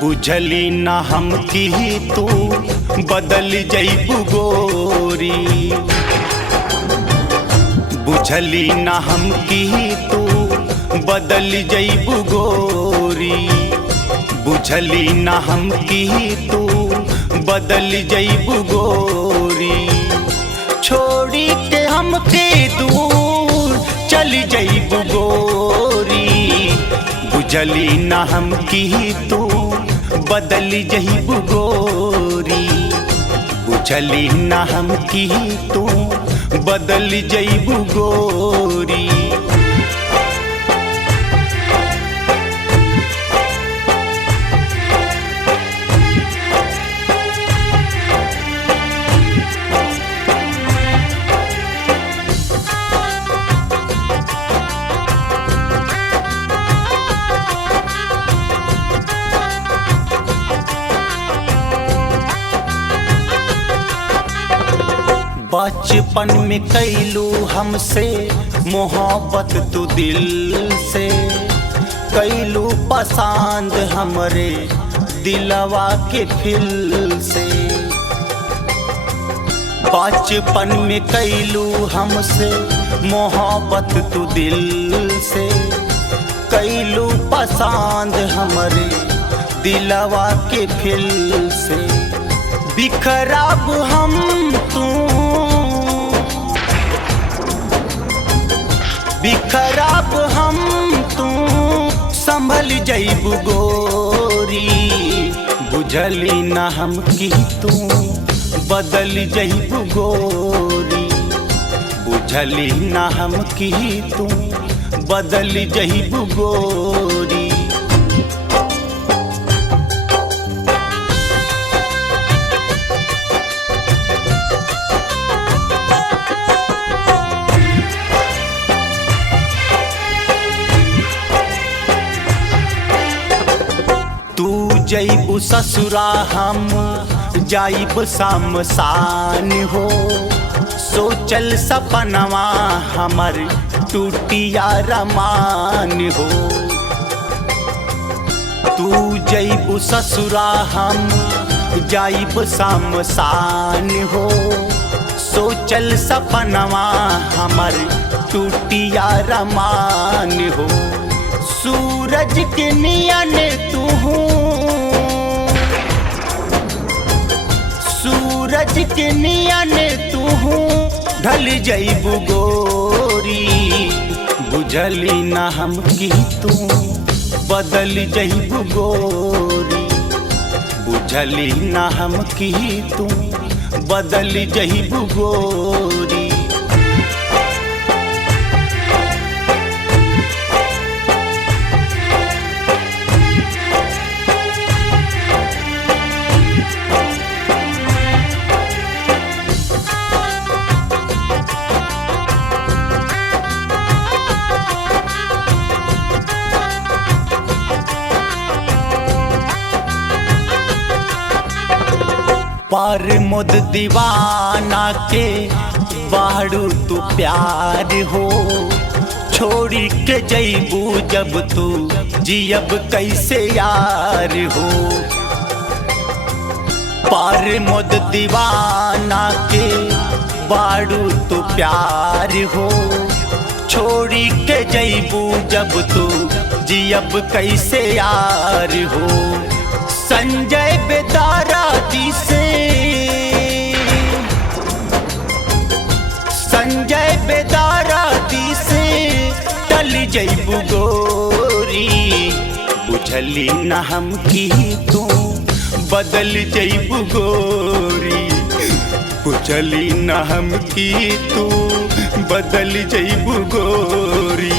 बुझली न हम की तू बदल जइबू गोरी। बुझली न हम की तू बदल जइबू गोरी। बुझली न हम की तू बदल जइबू गोरी। छोड़ी के हमके दूर चल जइबू गोरी। बुझली न हम की तू बदल जइबू गोरी। बुझली न हम की तू बदल जइबू गोरी। बचपन में कैलू हमसे मोहब्बत तू दिल से। कैलू पसंद हमरे दिलवा के फिल से। बचपन में कैलू हमसे मोहब्बत तू दिल से। कैलू पसंद हमरे दिलवा के फिल से। बिखराब हम तू बिखराब हम तू संभल जइबू गोरी। बुझली न हम की तू बदल जइबू गोरी। बुझली न हम की तू बदल जइबू गोरी। जइबू ससुरा हम जाइब शमशान हो। सोचल सपनवा हमर टूटिया रमान हो। तू जइबू ससुरा हम जाइब शमशान हो। सोचल सपनवा हमर टूटिया रमान हो। सूरज के नियन तू सूरज के नियन तू ढल जइबू गोरी। बुझली न हम की तू बदल जइबू गोरी। बुझली न हम की तू बदल जइबू गोरी। पर मुद दीवाना के बाड़ू तू प्यार हो। छोड़ी के जइबू जब तू जियब कैसे यार हो। पर मुद दीवाना के बाड़ू तू प्यार हो। छोड़ी के जइबू जब तू जियब कैसे यार हो। संजय बेदारा जी से संजय बेदारा जी से टल जइबू गोरी। बुझली न हम की तू बदल जइबू गोरी। बुझली न हम की तू बदल जइबू गोरी।